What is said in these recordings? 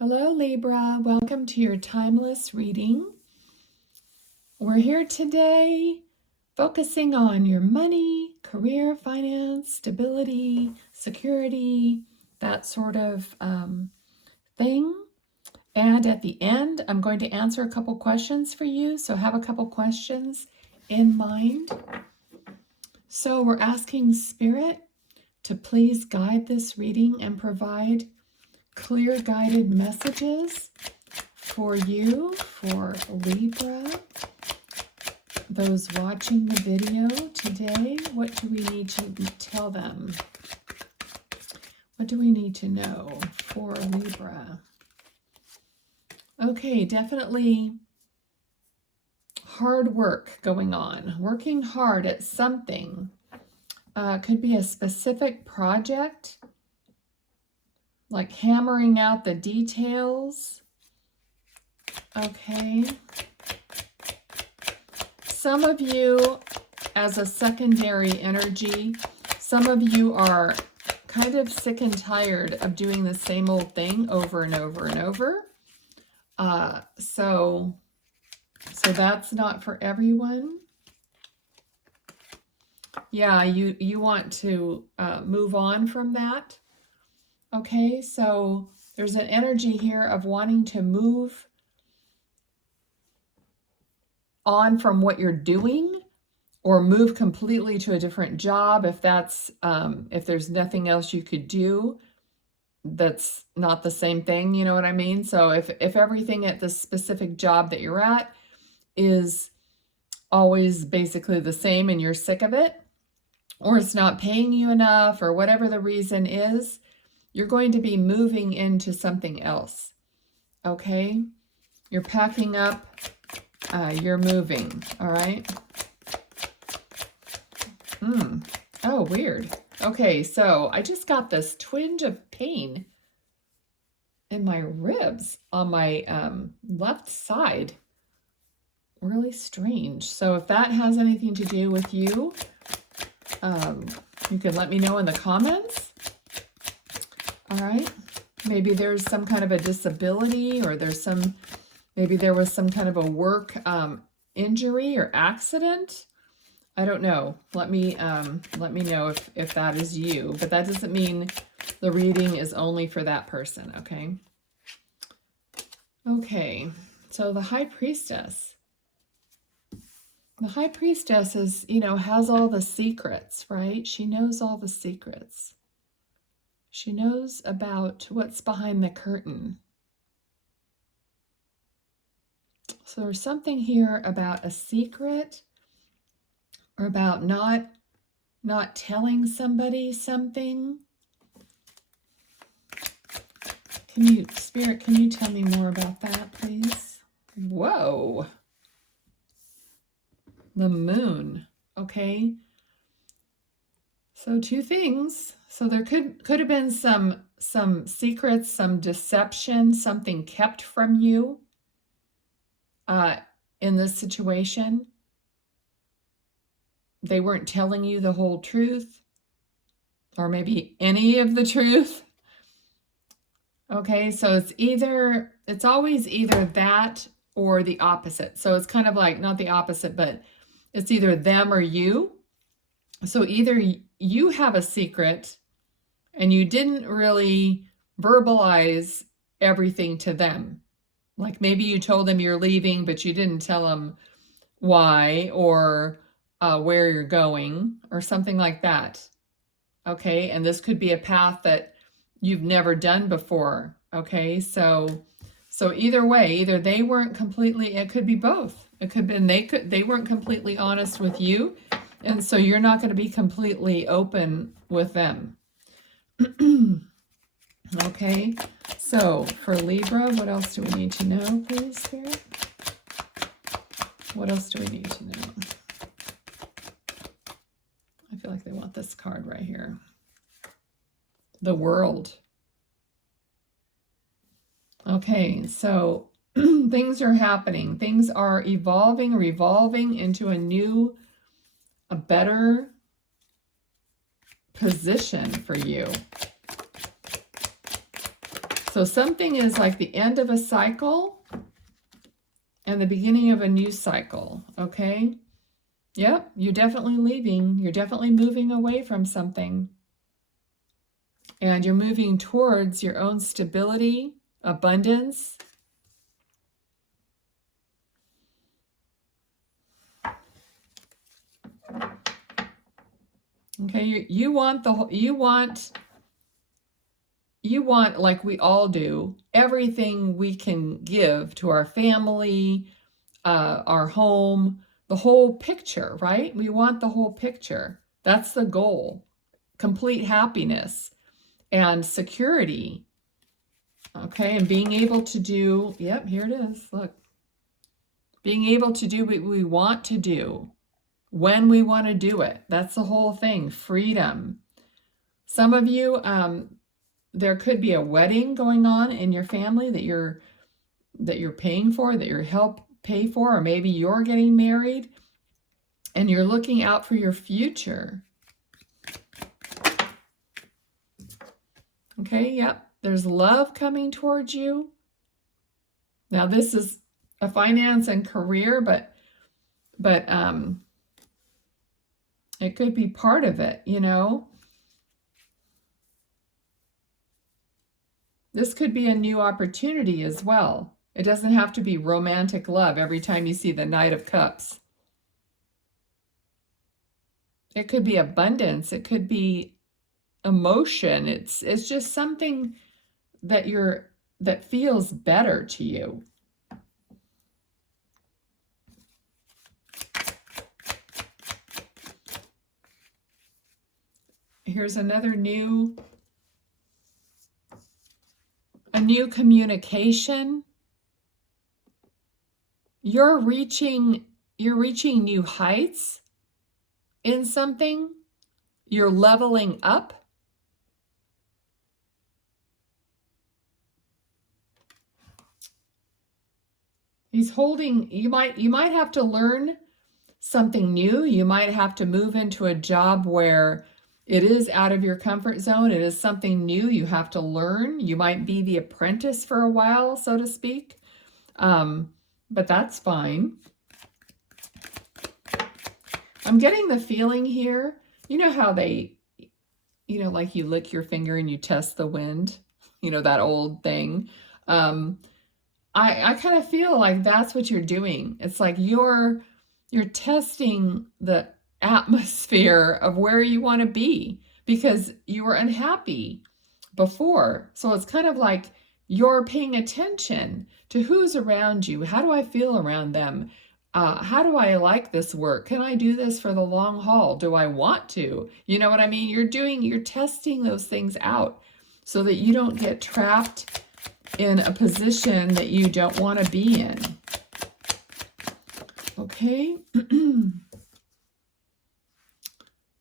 Hello, Libra. Welcome to your timeless reading. We're here today focusing on your money, career, finance, stability, security, that sort of thing. And at the end, I'm going to answer a couple questions for you. So have a couple questions in mind. So we're asking Spirit to please guide this reading and provide clear guided messages for you, for Libra, those watching the video today. What do we need to tell them? What do we need to know for Libra? Okay, definitely hard work going on, working hard at something. Could be a specific project, like hammering out the details. Okay. Some of you, as a secondary energy, some of you are kind of sick and tired of doing the same old thing over and over and over. So that's not for everyone. Yeah, you want to move on from that. Okay, so there's an energy here of wanting to move on from what you're doing, or move completely to a different job if that's if there's nothing else you could do that's not the same thing, you know what I mean? So if everything at this specific job that you're at is always basically the same and you're sick of it, or it's not paying you enough, or whatever the reason is, you're going to be moving into something else. Okay? You're packing up, you're moving, all right? Oh, weird. Okay, so I just got this twinge of pain in my ribs on my left side. Really strange. So if that has anything to do with you, you can let me know in the comments. All right. Maybe there's some kind of a disability, or maybe there was some kind of a work injury or accident. I don't know. Let me know if that is you, but that doesn't mean the reading is only for that person, okay? Okay, so the High Priestess. The High Priestess is, has all the secrets, right? She knows all the secrets. She knows about what's behind the curtain. So there's something here about a secret, or about not telling somebody something. Spirit, can you tell me more about that, please? Whoa. The Moon. Okay. So two things. So there could have been some secrets, some deception, something kept from you in this situation. They weren't telling you the whole truth, or maybe any of the truth. Okay, so it's always either that or the opposite. So it's kind of like, not the opposite, but it's either them or you. So either you have a secret and you didn't really verbalize everything to them. Like maybe you told them you're leaving, but you didn't tell them why, or where you're going, or something like that. Okay, and this could be a path that you've never done before. Okay, so either way, either they weren't completely, it could be both. It could be they weren't completely honest with you, and so you're not going to be completely open with them. Okay, so for Libra, what else do we need to know, please, Spirit? What else do we need to know? I feel like they want this card right here. The World. Okay, so things are happening. Things are evolving, revolving into a better position for you. So something is like the end of a cycle and the beginning of a new cycle, okay? Yep, you're definitely leaving. You're definitely moving away from something. And you're moving towards your own stability, abundance. Okay, you want like we all do, everything we can give to our family, our home, the whole picture, right? We want the whole picture. That's the goal. Complete happiness and security. Okay, and being able to do, yep, here it is, look. Being able to do what we want to do when we want to do it. That's the whole thing, freedom. Some of you, there could be a wedding going on in your family that you're paying for, that you're help pay for, or maybe you're getting married and you're looking out for your future. Okay, yep. There's love coming towards you. Now this is a finance and career, but it could be part of it, you know. This could be a new opportunity as well. It doesn't have to be romantic love every time you see the Knight of Cups. It could be abundance. It could be emotion. It's just something that feels better to you. Here's another new communication. You're reaching new heights in something. You're leveling up. He's holding, you might have to learn something new. You might have to move into a job where it is out of your comfort zone. It is something new you have to learn. You might be the apprentice for a while, so to speak. But that's fine. I'm getting the feeling here, you know how they, like you lick your finger and you test the wind, that old thing. I kind of feel like that's what you're doing. It's like you're testing the atmosphere of where you want to be because you were unhappy before. So it's kind of like you're paying attention to who's around you. How do I feel around them? How do I like this work? Can I do this for the long haul? Do I want to? You know what I mean? You're testing those things out so that you don't get trapped in a position that you don't want to be in. Okay.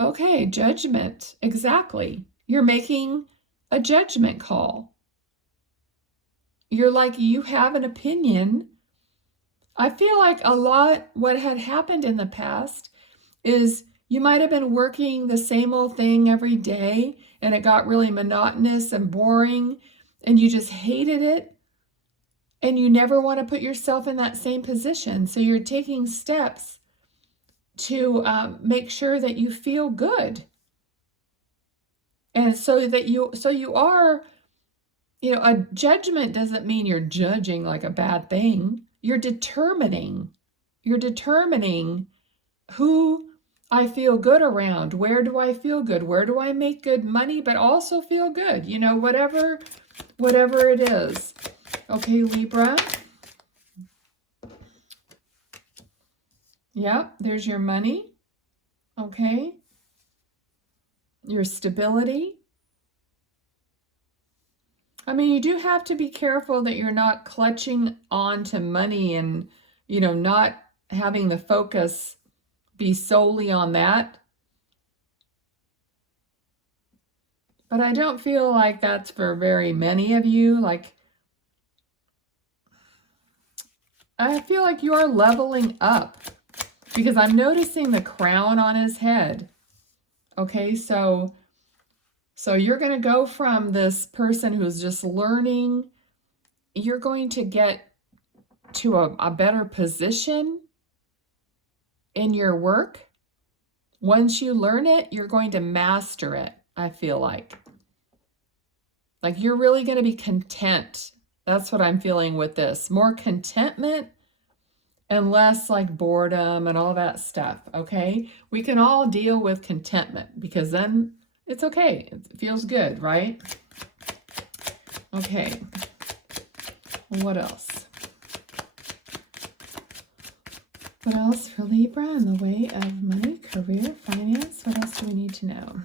Okay, judgment. Exactly. You're making a judgment call. You're like, you have an opinion. I feel like a lot what had happened in the past is you might have been working the same old thing every day and it got really monotonous and boring and you just hated it and you never want to put yourself in that same position. So you're taking steps to make sure that you feel good. And so you are, a judgment doesn't mean you're judging like a bad thing. You're determining who I feel good around. Where do I feel good? Where do I make good money, but also feel good? Whatever it is. Okay, Libra. Yep, there's your money. Okay. Your stability. I mean, you do have to be careful that you're not clutching on to money and, not having the focus be solely on that. But I don't feel like that's for very many of you. Like, I feel like you are leveling up because I'm noticing the crown on his head. Okay, so So you're going to go from this person who's just learning, you're going to get to a better position in your work. Once you learn it, you're going to master it, I feel like. Like you're really going to be content. That's what I'm feeling with this. More contentment and less like boredom and all that stuff, okay? We can all deal with contentment because then it's okay. It feels good, right? Okay. What else? What else for Libra in the way of money, career, finance? What else do we need to know?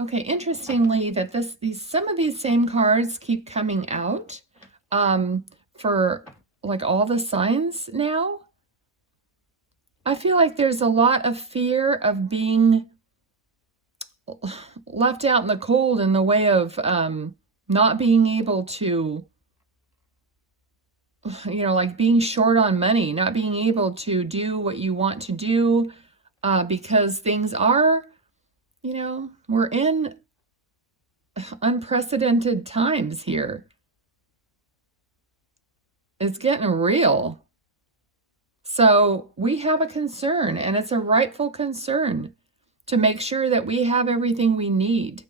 Okay, interestingly, that some of these same cards keep coming out for like all the signs now. I feel like there's a lot of fear of being left out in the cold in the way of not being able to, like being short on money, not being able to do what you want to do because things are, we're in unprecedented times here. It's getting real. So we have a concern, and it's a rightful concern to make sure that we have everything we need.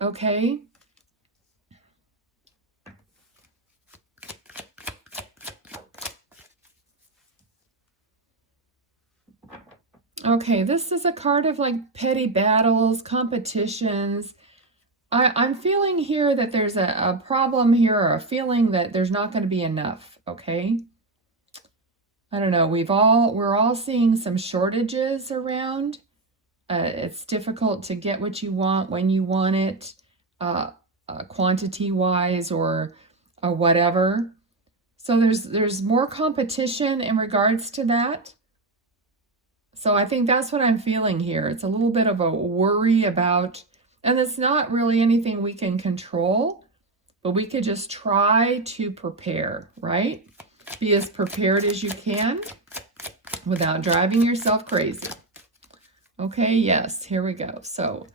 Okay? Okay, this is a card of like petty battles, competitions. I'm feeling here that there's a problem here, or a feeling that there's not going to be enough, okay? I don't know, we're all seeing some shortages around. It's difficult to get what you want when you want it, quantity-wise or whatever. So there's more competition in regards to that. So I think that's what I'm feeling here. It's a little bit of a worry about, and it's not really anything we can control, but we could just try to prepare, right? Be as prepared as you can without driving yourself crazy. Okay, yes, here we go. So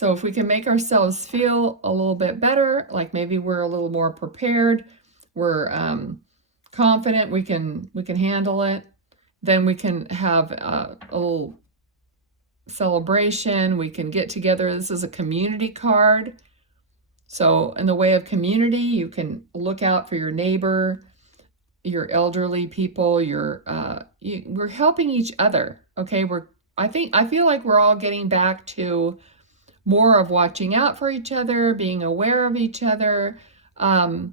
if we can make ourselves feel a little bit better, like maybe we're a little more prepared, we're confident, we can handle it, then we can have a little celebration. We can get together. This is a community card. So in the way of community, you can look out for your neighbor, your elderly people, we're helping each other. Okay, I feel like we're all getting back to more of watching out for each other, being aware of each other, and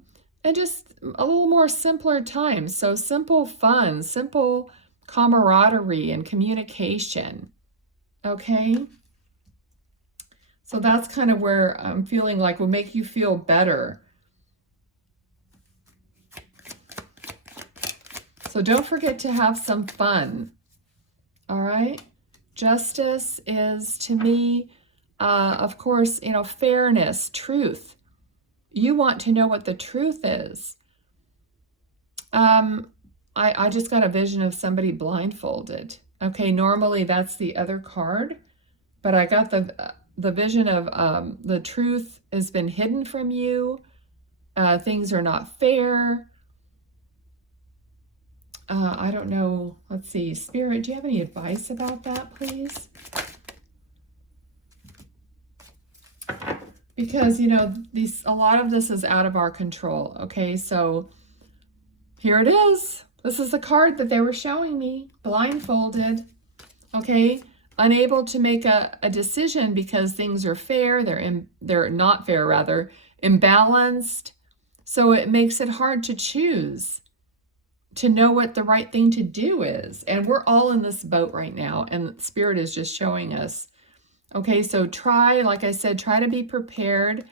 just a little more simpler times. So simple fun, simple camaraderie and communication. Okay? So that's kind of where I'm feeling like will make you feel better. So don't forget to have some fun. All right? Justice is, to me, of course, fairness, truth. You want to know what the truth is. I just got a vision of somebody blindfolded. Okay, normally that's the other card, but I got the vision of the truth has been hidden from you. Things are not fair. I don't know. Let's see. Spirit, do you have any advice about that, please? Because, a lot of this is out of our control. Okay, so here it is. This is the card that they were showing me, blindfolded. Okay, unable to make a decision because things are fair. They're not fair, rather, imbalanced. So it makes it hard to choose, to know what the right thing to do is. And we're all in this boat right now, and Spirit is just showing us. Okay, so like I said, try to be prepared.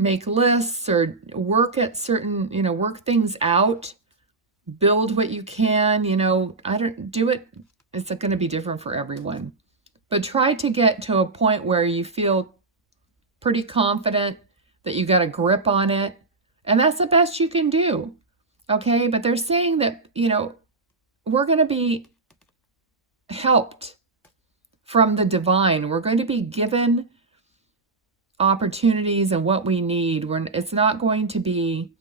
Make lists or work at certain, work things out, build what you can, it's going to be different for everyone. But try to get to a point where you feel pretty confident that you got a grip on it. And that's the best you can do. Okay, but they're saying that, we're going to be helped from the divine. We're going to be given opportunities and what we need. It's not going to be,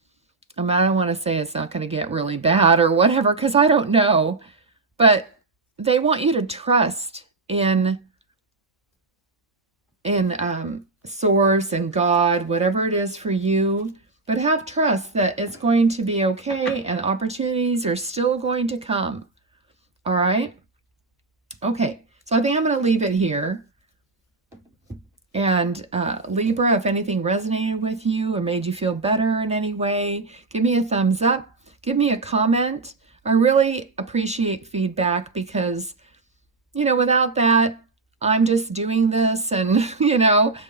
I don't want to say it's not going to get really bad or whatever, because I don't know. But they want you to trust in source and God, whatever it is for you. But have trust that it's going to be okay and opportunities are still going to come. All right? Okay, so I think I'm going to leave it here. And Libra, if anything resonated with you or made you feel better in any way, give me a thumbs up. Give me a comment. I really appreciate feedback because, without that, I'm just doing this and,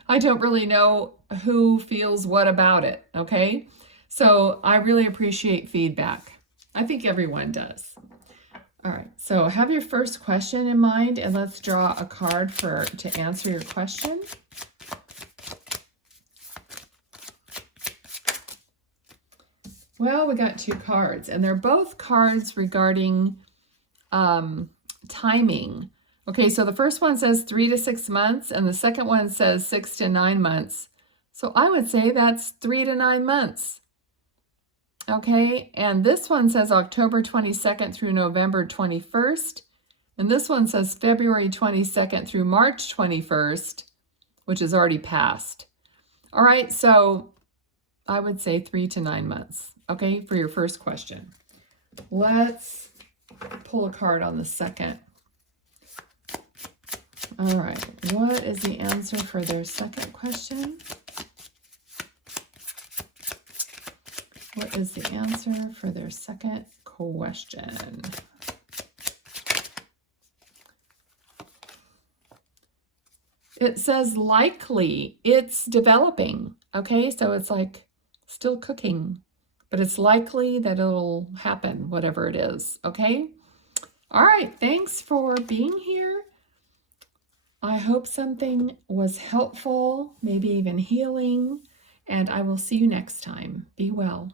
I don't really know who feels what about it, okay? So I really appreciate feedback. I think everyone does. All right, so have your first question in mind and let's draw a card to answer your question. Well, we got 2 cards and they're both cards regarding timing. Okay, so the first one says 3 to 6 months and the second one says 6 to 9 months. So I would say that's 3 to 9 months. Okay, and this one says October 22nd through November 21st. And this one says February 22nd through March 21st, which is already passed. All right, so I would say 3 to 9 months, okay, for your first question. Let's pull a card on the second. All right, what is the answer for their second question? What is the answer for their second question? It says likely. It's developing. Okay, so it's like still cooking, but it's likely that it'll happen, whatever it is. Okay? All right, thanks for being here. I hope something was helpful, maybe even healing, and I will see you next time. Be well.